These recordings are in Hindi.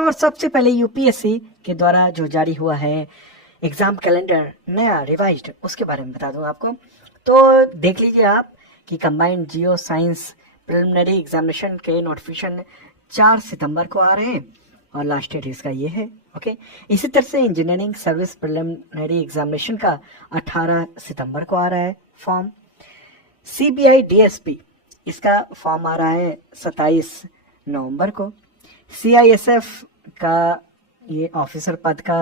हैं और सबसे पहले यूपीएससी के द्वारा जो जारी हुआ है एग्जाम कैलेंडर नया रिवाइज्ड, उसके बारे में बता दूं आपको। तो देख लीजिए आप कि combined geo science preliminary examination के नोटिफिकेशन 4 सितंबर को आ रहे हैं और लास्ट डेट इसका ये है। ओके, इसी तरह से इंजीनियरिंग सर्विस प्रिलिमिनरी एग्जामिनेशन का 18 सितंबर को आ रहा है फॉर्म। सीबीआई डीएसपी इसका फॉर्म आ रहा है 27 नवंबर को। सीआईएसएफ का ये ऑफिसर पद का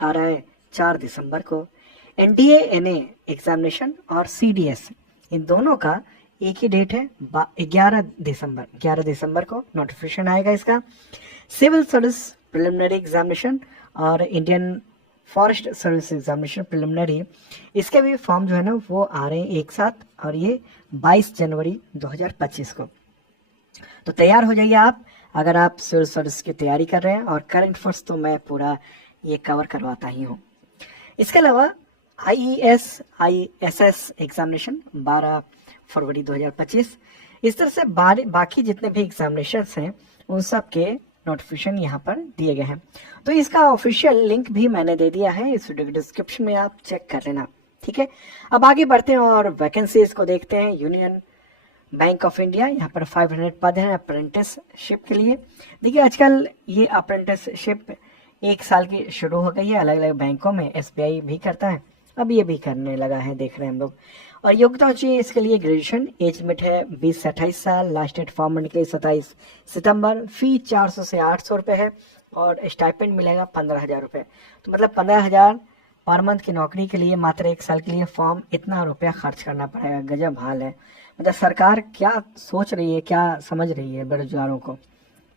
आ रहा है 4 दिसंबर को। एनडीए एनए एग्जामिनेशन और सीडीएस इन दोनों का एक ही डेट है 11 दिसंबर को नोटिफिकेशन आएगा इसका। सिविल सर्विस प्रिलिमिनरी एग्जामिनेशन और Indian forest service examination preliminary, इसके भी फॉर्म जो है ना वो आ रहे हैं एक साथ और ये 22 जनवरी 2025 को। तो तैयार हो जाइए आप अगर आप सिविल सर्विस की तैयारी कर रहे हैं। और करंट अफेयर्स तो मैं पूरा ये कवर करवाता ही हूँ। इसके अलावा आईईएस आईएसएस एग्जामिनेशन 12 फरवरी 2025। इस तरह से बाकी जितने भी एग्जामिनेशन हैं उन सब के नोटिफिकेशन यहाँ पर दिए गए हैं। तो इसका ऑफिशियल लिंक भी मैंने दे दिया है इस वीडियो के डिस्क्रिप्शन में, आप चेक कर लेना। ठीक है, अब आगे बढ़ते हैं और वैकेंसीज को देखते हैं। यूनियन बैंक ऑफ इंडिया, यहाँ पर 500 पद हैं अप्रेंटिसशिप के लिए। देखिए आजकल ये अप्रेंटिसशिप 1 साल की शुरू हो गई है अलग अलग बैंकों में, एसबीआई भी करता है, अब ये भी करने लगा है, देख रहे हैं हम लोग। और योग्यता चाहिए इसके लिए ग्रेजुएशन, एज लिमिट है 20 से 28 साल, लास्ट डेट फॉर्म भरने के लिए 27 सितंबर। फी 400 से 800 रुपये है और स्टाइपेंड मिलेगा 15,000 रुपये। तो मतलब 15,000 पर मंथ की नौकरी के लिए मात्र 1 साल के लिए फॉर्म इतना रुपया खर्च करना पड़ेगा। गजब हाल है, मतलब सरकार क्या सोच रही है, क्या समझ रही है बेरोजगारों को,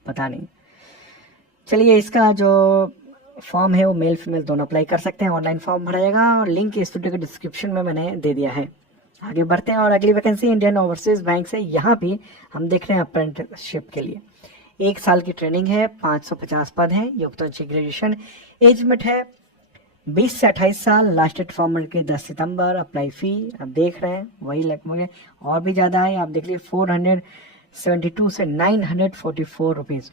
पता नहीं। चलिए, इसका जो फॉर्म है वो मेल फीमेल दोनों अप्लाई कर सकते हैं, ऑनलाइन फॉर्म भरा जाएगा और लिंक इस वीडियो के डिस्क्रिप्शन में मैंने दे दिया है। आगे बढ़ते हैं और अगली वैकेंसी इंडियन ओवरसीज बैंक से, यहाँ भी हम देख रहे हैं अप्रेंटिसशिप के लिए 1 साल की ट्रेनिंग है, 550 पद हैं, योग्यता ग्रेजुएशन, एज लिमिट है 20 से 28 साल, लास्ट डेट फॉर्म भरने के लिए 10 सितंबर। अप्लाई फी आप देख रहे हैं वही लगभग और भी ज़्यादा है, आप देख लीजिए 472 से 944 रुपीज़।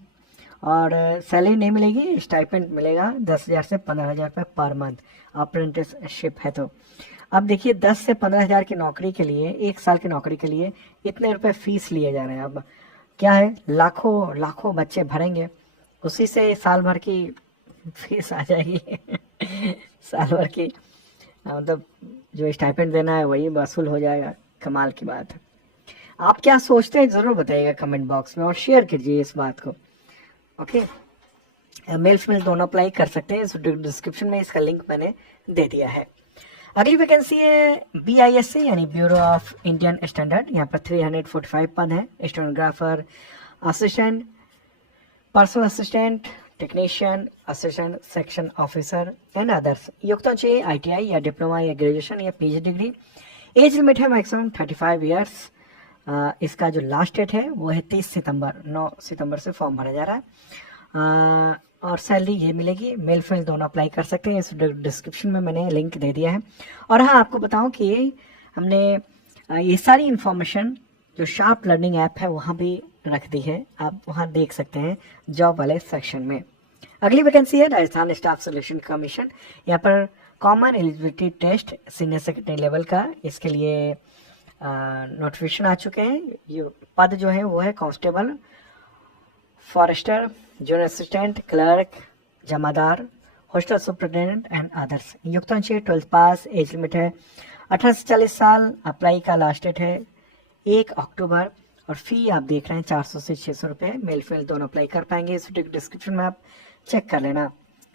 और सैलरी नहीं मिलेगी, स्टाइपेंड मिलेगा 10,000 से 15,000 रुपये पर मंथ, अप्रेंटिसशिप है। तो अब देखिए 10 से 15,000 की नौकरी के लिए, 1 साल की नौकरी के लिए इतने रुपए फीस लिए जा रहे हैं। अब क्या है, लाखों लाखों बच्चे भरेंगे, उसी से साल भर की फीस आ जाएगी साल भर की मतलब जो स्टाइपेंड देना है वही वसूल हो जाएगा। कमाल की बात है। आप क्या सोचते हैं ज़रूर बताइएगा कमेंट बॉक्स में और शेयर कीजिए इस बात को। ओके, मेल फीमेल दोनों अप्लाई कर सकते हैं, इस डिस्क्रिप्शन में इसका लिंक मैंने दे दिया है। अगली वैकेंसी है BISC यानी ब्यूरो ऑफ इंडियन स्टैंडर्ड, यहाँ पर 345 पद हैं, stenographer, assistant, personal assistant, technician, assistant section officer and others. योग्यता चाहिए ITI या डिप्लोमा या ग्रेजुएशन या PG डिग्री। एज लिमिट है मैक्सिमम 35 ईयर्स। इसका जो लास्ट डेट है वो है 30 सितंबर, 9 सितंबर से फॉर्म भरा जा रहा है। और सैलरी ये मिलेगी, मेल फीमेल दोनों अप्लाई कर सकते हैं, इस डिस्क्रिप्शन में मैंने लिंक दे दिया है। और हाँ, आपको बताऊं कि हमने ये सारी इन्फॉर्मेशन जो शार्प लर्निंग ऐप है वहाँ भी रख दी है, आप वहाँ देख सकते हैं जॉब वाले सेक्शन में। अगली वैकेंसी है राजस्थान स्टाफ सिलेक्शन कमीशन, यहाँ पर common eligibility test senior secondary level का, इसके लिए नोटिफिकेशन आ चुके हैं। ये पद जो है वो है constable, forester, junior assistant, clerk, जमादार, हॉस्टल सुपरिटेंडेंट एंड अदर्स। योग्यता चाहिए 12th पास, एज लिमिट है 18 से 40 साल। अप्लाई का लास्ट डेट है 1 अक्टूबर और फी आप देख रहे हैं 400 से 600 रुपये। मेल फीमेल दोनों अप्लाई कर पाएंगे, इस डिस्क्रिप्शन में आप चेक कर लेना।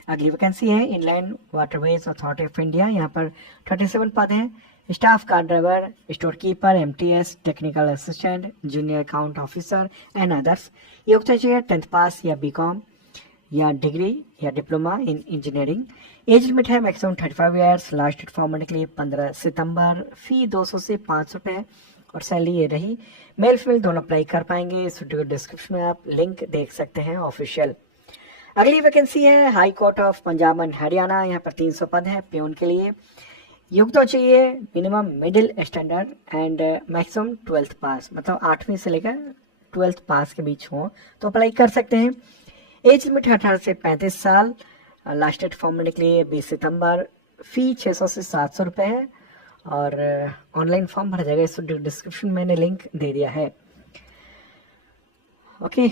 अगली वैकेंसी है inland waterways authority of India, यहाँ पर 37 पद हैं, staff car driver, store keeper, MTS, technical assistant, junior account officer and others. योग्यता चाहिए 10th पास या BCom या डिग्री या diploma in engineering. Age limit है maximum 35 years, last date form भरने के लिए 15 सितंबर। फी 200 से 500 रुपये और सैलरी ये रही। मेल फीमेल दोनों अप्लाई कर पाएंगे, इस वीडियो डिस्क्रिप्शन में आप लिंक देख सकते हैं ऑफिशियल। अगली वैकेंसी है high court of Punjab and Haryana, यहाँ पर 300 पद है प्यून के लिए। योग्यता चाहिए minimum middle standard and maximum 12th पास, मतलब 8वीं से लेकर 12th पास के बीच हो तो अप्लाई कर सकते हैं। एज लिमिट है 18 से 35 साल। लास्ट डेट फॉर्म भरने के लिए 20 सितंबर। फी 600 से 700 रुपये है और ऑनलाइन फॉर्म भरा जाएगा। इस डिस्क्रिप्शन में मैंने लिंक दे दिया है। ओके,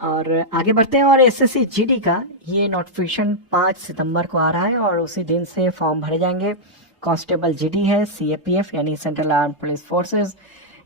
और आगे बढ़ते हैं। और एसएससी जीडी का ये नोटिफिकेशन 5 सितंबर को आ रहा है और उसी दिन से फॉर्म भरे जाएंगे। कांस्टेबल जीडी है, सीएपीएफ यानी सेंट्रल आर्म पुलिस फोर्सेस,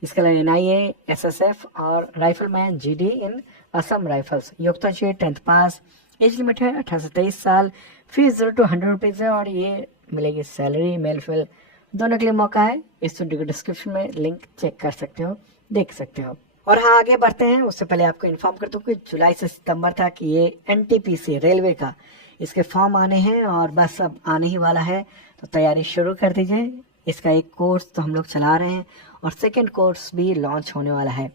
इसके अलावा एनआईए, एसएसएफ और राइफलमैन जीडी इन असम राइफल्स। योग्यता चाहिए 10th पास। एज लिमिट है 18 से 23 साल। फीस 0 to 100 रुपीज़ है और ये मिलेगी सैलरी। मेल फीमेल दोनों के लिए मौका है। इस वीडियो के डिस्क्रिप्शन में लिंक चेक कर सकते हो, देख सकते हो। और हाँ, आगे बढ़ते हैं। उससे पहले आपको इन्फॉर्म कर दूं कि जुलाई से सितंबर तक ये एनटीपीसी रेलवे का इसके फॉर्म आने हैं और बस अब आने ही वाला है, तो तैयारी शुरू कर दीजिए। इसका एक कोर्स तो हम लोग चला रहे हैं और सेकेंड कोर्स भी लॉन्च होने वाला है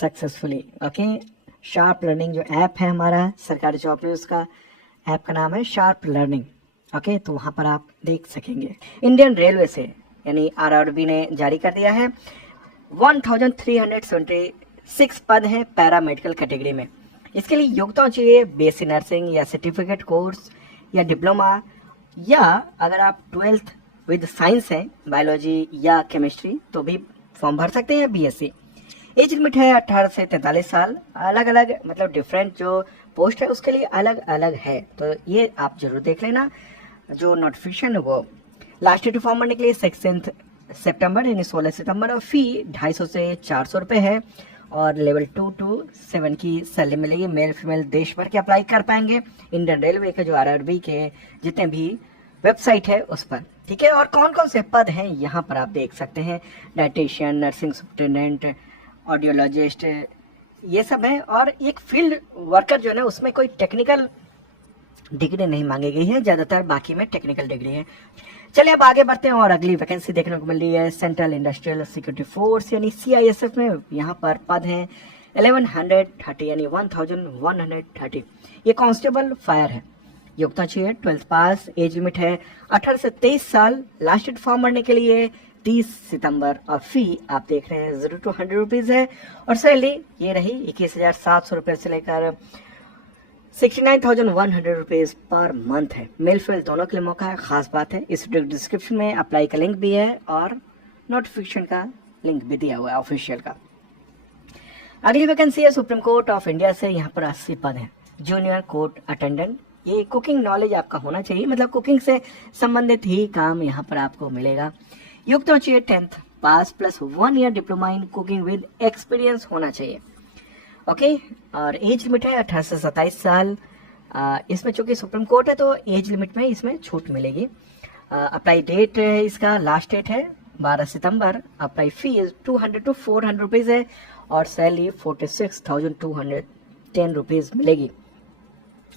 सक्सेसफुली। ओके, शार्प लर्निंग जो ऐप है हमारा सरकारी जॉब न्यूज़ का, ऐप का नाम है शार्प लर्निंग। ओके, तो वहाँ पर आप देख सकेंगे। इंडियन रेलवे से यानी आरआरबी ने जारी कर दिया है 1376 पद हैं पैरामेडिकल कैटेगरी में। इसके लिए योग्यता चाहिए बीएससी नर्सिंग या सर्टिफिकेट कोर्स या डिप्लोमा, या अगर आप 12th विद साइंस है, बायोलॉजी या केमिस्ट्री, तो भी फॉर्म भर सकते हैं बीएससी। एज लिमिट है 18 से 43 साल। अलग अलग मतलब डिफरेंट जो पोस्ट है उसके लिए अलग अलग है, तो ये आप जरूर देख लेना जो नोटिफिकेशन है वो। लास्ट डेट फॉर्म भरने के लिए 16 सितंबर यानी 16 सितंबर और फी 250 से 400 रुपये है और लेवल 2 to 7 की सैलरी मिलेगी। मेल फीमेल देश भर के अप्लाई कर पाएंगे इंडियन रेलवे के जो आरआरबी के जितने भी वेबसाइट है उस पर। ठीक है, और कौन कौन से पद हैं यहाँ पर आप देख सकते हैं। डाइटिशियन, नर्सिंग सुपरिटेंडेंट, ऑडियोलॉजिस्ट, ये सब है। और एक फील्ड वर्कर जो है ना उसमें कोई टेक्निकल डिग्री नहीं मांगी गई है, ज्यादातर बाकी में टेक्निकल डिग्री है। चलिए अब आगे बढ़ते हैं और अगली वैकेंसी देखने को मिल रही है सेंट्रल इंडस्ट्रियल सिक्योरिटी फोर्स यानी सीआईएसएफ में। यहाँ पर पद हैं 1130 यानी 1130। ये कांस्टेबल फायर है। योग्यता चाहिए 12th पास। एज लिमिट है 18 से 23 साल। लास्ट डेट फॉर्म भरने के लिए 30 सितंबर और फी आप देख रहे हैं 0 to 100 रुपीज़ है और सैलरी ये रही 21,700 रुपये से लेकर 69,100 रुपीज़ पर मंथ है। मेल फीमेल दोनों के लिए मौका है। खास बात है इस वीडियो डिस्क्रिप्शन में अप्लाई का लिंक भी है और नोटिफिकेशन का लिंक भी दिया हुआ है ऑफिशियल का। अगली वैकेंसी है सुप्रीम कोर्ट ऑफ इंडिया से। यहाँ पर 80 पद हैं। जूनियर कोर्ट अटेंडेंट, ये कुकिंग नॉलेज आपका होना चाहिए, मतलब कुकिंग से संबंधित ही काम यहाँ पर आपको मिलेगा। योग्यता चाहिए 10th pass plus 1 year diploma in cooking with experience होना चाहिए। ओके, और एज लिमिट है 18 से 27 साल। इसमें चूंकि सुप्रीम कोर्ट है तो एज लिमिट में इसमें छूट मिलेगी। अप्लाई डेट इसका लास्ट डेट है 12 सितंबर। अप्लाई फी 200 to 400 रुपीज़ है और सैलरी 46,210 रुपीज़ मिलेगी।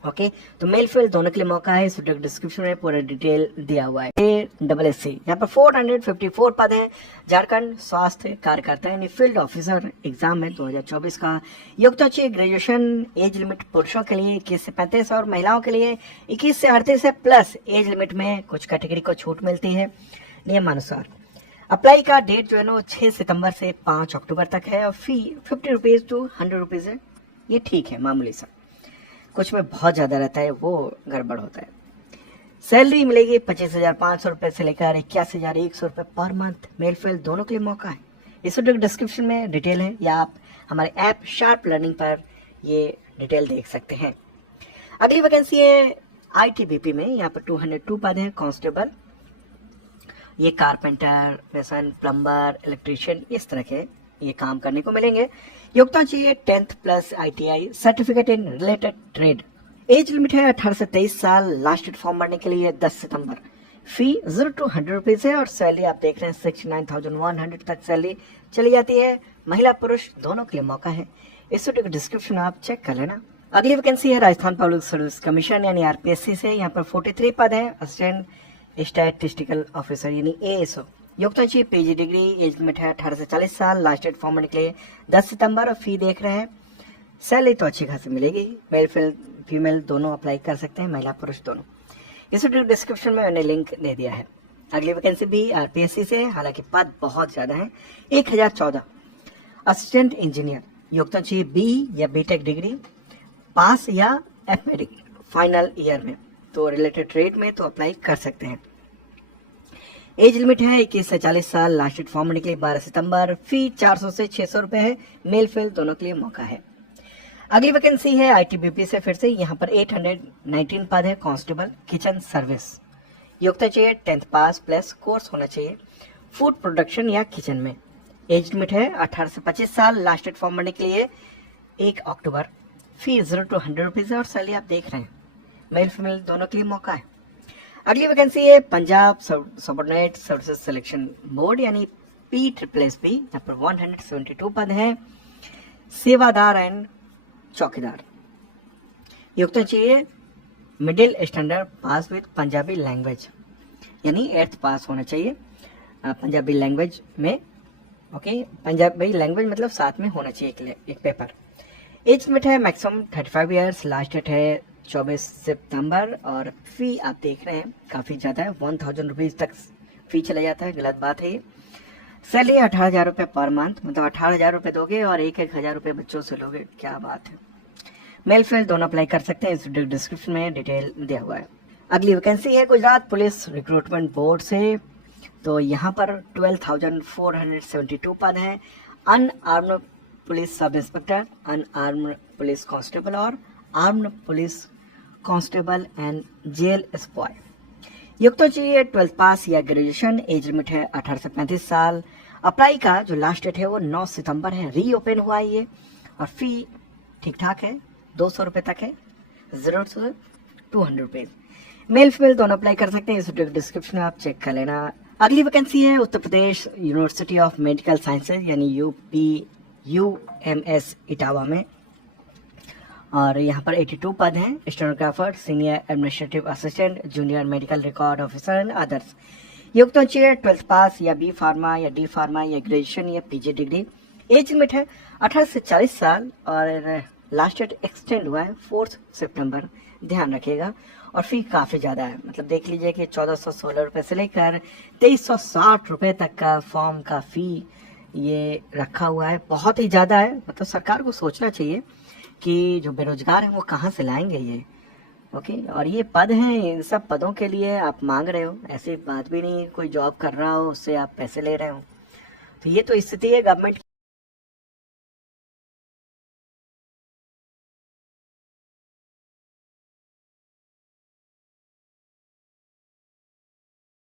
ओके, तो मेल फीमेल दोनों के लिए मौका है। इस वीडियो डिस्क्रिप्शन में पूरा डिटेल दिया हुआ है। ASSC यहाँ पर 454 पद हैं। झारखंड स्वास्थ्य कार्यकर्ता यानी फील्ड ऑफिसर एग्जाम है 2024 का। योग्यता चाहिए ग्रेजुएशन। एज लिमिट पुरुषों के लिए 21 से 35 और महिलाओं के लिए 21 से 38 है। प्लस एज लिमिट में कुछ कैटेगरी को छूट मिलती है नियमानुसार। अप्लाई का डेट जो है ना 6 सितंबर से 5 अक्टूबर तक है और फी 50 रुपीज़ to 100 रुपीज़ है। ये ठीक है, मामूली सा। कुछ में बहुत ज़्यादा रहता है वो गड़बड़ होता है। सैलरी मिलेगी 25,500 रुपये से लेकर 81,100 रुपये पर मंथ। मेल फीमेल दोनों के लिए मौका है। इस वीडियो डिस्क्रिप्शन में डिटेल है या आप हमारे ऐप शार्प लर्निंग पर ये डिटेल देख सकते हैं। अगली वैकेंसी है आईटीबीपी में। यहाँ पर 202 पद हैं कांस्टेबल। ये कारपेंटर, मेसन, प्लम्बर, इलेक्ट्रीशियन इस तरह के ये काम करने को मिलेंगे। योग्यता चाहिए 10th plus ITI certificate in related trade. As limit है 18 से 23 साल। लास्ट डेट फॉर्म भरने के लिए 10 सितंबर। फी 0 to 100 रुपीज़ है और सैलरी आप देख रहे हैं 69,100 तक सैलरी चली जाती है। महिला पुरुष दोनों के लिए मौका है। इस वीडियो का डिस्क्रिप्शन आप चेक कर लेना। अगली वैकेंसी है राजस्थान पब्लिक सर्विस कमीशन यानी RPSC से। यहाँ पर 43 पद है। असिस्टेंट स्टैटिस्टिकल ऑफिसर यानी ASO। योग्यता चाहिए PG डिग्री। एज लिमिट है 18 से 40 साल। लास्ट डेट फॉर्म भरने के लिए 10 सितंबर और फी देख रहे हैं। सैलरी तो अच्छी खासी मिलेगी। मेल फीमेल दोनों अप्लाई कर सकते हैं, महिला पुरुष दोनों। इस वीडियो डिस्क्रिप्शन में मैंने लिंक दे दिया है। अगली वैकेंसी भी RPSC से, हालांकि पद बहुत ज़्यादा हैं। 1014 असिस्टेंट इंजीनियर। योग्यता चाहिए BE या BTech डिग्री पास या एफमेडिक फाइनल ईयर में, तो रिलेटेड ट्रेड में तो अप्लाई कर सकते हैं। एज लिमिट है 21 से 40 साल। लास्ट डेट फॉर्म भरने के लिए 12 सितंबर। फी 400 से 600 रुपए है। मेल फीमेल दोनों के लिए मौका है। अगली वैकेंसी है आईटीबीपी से, फिर से यहाँ पर 819 पद है कांस्टेबल किचन सर्विस। योग्यता चाहिए 10th पास प्लस कोर्स होना चाहिए फूड प्रोडक्शन या किचन में। एज लिमिट है 18 से 25 साल। लास्ट डेट फॉर्म भरने के लिए 1 अक्टूबर। फी 0 to 100 रुपीज है और सैलरी आप देख रहे हैं। मेल फीमेल दोनों के लिए मौका है। अगली वैकेंसी है Punjab subordinate services selection board यानी PSSB। यहाँ पर 172 पद है सेवादार एंड चौकीदार। योग्यता चाहिए middle standard pass with Punjabi language यानी 8th पास होना चाहिए पंजाबी लैंग्वेज में। ओके, पंजाबी लैंग्वेज मतलब साथ में होना चाहिए एक पेपर। एज लिमिट है मैक्सिमम 35 ईयर्स। लास्ट डेट है 24 सितंबर और फी आप देख रहे हैं काफ़ी ज़्यादा है, 1000 रुपीज़ तक फी चला जाता है। गलत बात है ये। सैलरी 18,000 रुपये पर मंथ, मतलब 18,000 रुपये दोगे और 1,000 रुपये बच्चों से लोगे, क्या बात है। मेल फीमेल दोनों अप्लाई कर सकते हैं, इस डिस्क्रिप्शन में डिटेल दिया हुआ है। अगली वैकेंसी है गुजरात पुलिस रिक्रूटमेंट बोर्ड से, तो यहाँ पर 12,472 पद हैं। Unarmed police sub inspector, unarmed police constable और armed police constable and jail sepoy. योग्यता चाहिए 12th पास या ग्रेजुएशन। एज लिमिट है 18 से 35 साल। अप्लाई का जो लास्ट डेट है वो 9 सितंबर है। रीओपन हुआ है ये और फी ठीक ठाक है, 200 रुपये तक है, 0 to 200 रुपीज। मेल फीमेल दोनों अप्लाई कर सकते हैं, इस डिस्क्रिप्शन में आप चेक कर लेना। अगली वैकेंसी है Uttar Pradesh university of medical sciences यानी UPUMS इटावा में, और यहाँ पर 82 पद हैं। Stenographer, senior administrative assistant, junior medical record officer and others. योग्यता चाहिए 12th पास या B फार्मा या D फार्मा या ग्रेजुएशन या PG डिग्री। एज लिमिट है 18 से 40 साल और लास्ट डेट एक्सटेंड हुआ है 4 सितंबर, ध्यान रखिएगा। और फी काफ़ी ज़्यादा है, मतलब देख लीजिए कि 1416 रुपये से लेकर 2360 रुपये तक का फॉर्म का फ़ी ये रखा हुआ है, बहुत ही ज़्यादा है। मतलब सरकार को सोचना चाहिए कि जो बेरोजगार हैं वो कहाँ से लाएंगे ये। ओके, और ये पद हैं, इन सब पदों के लिए आप मांग रहे हो, ऐसी बात भी नहीं कोई जॉब कर रहा हो उससे आप पैसे ले रहे हो। तो ये तो स्थिति है गवर्नमेंट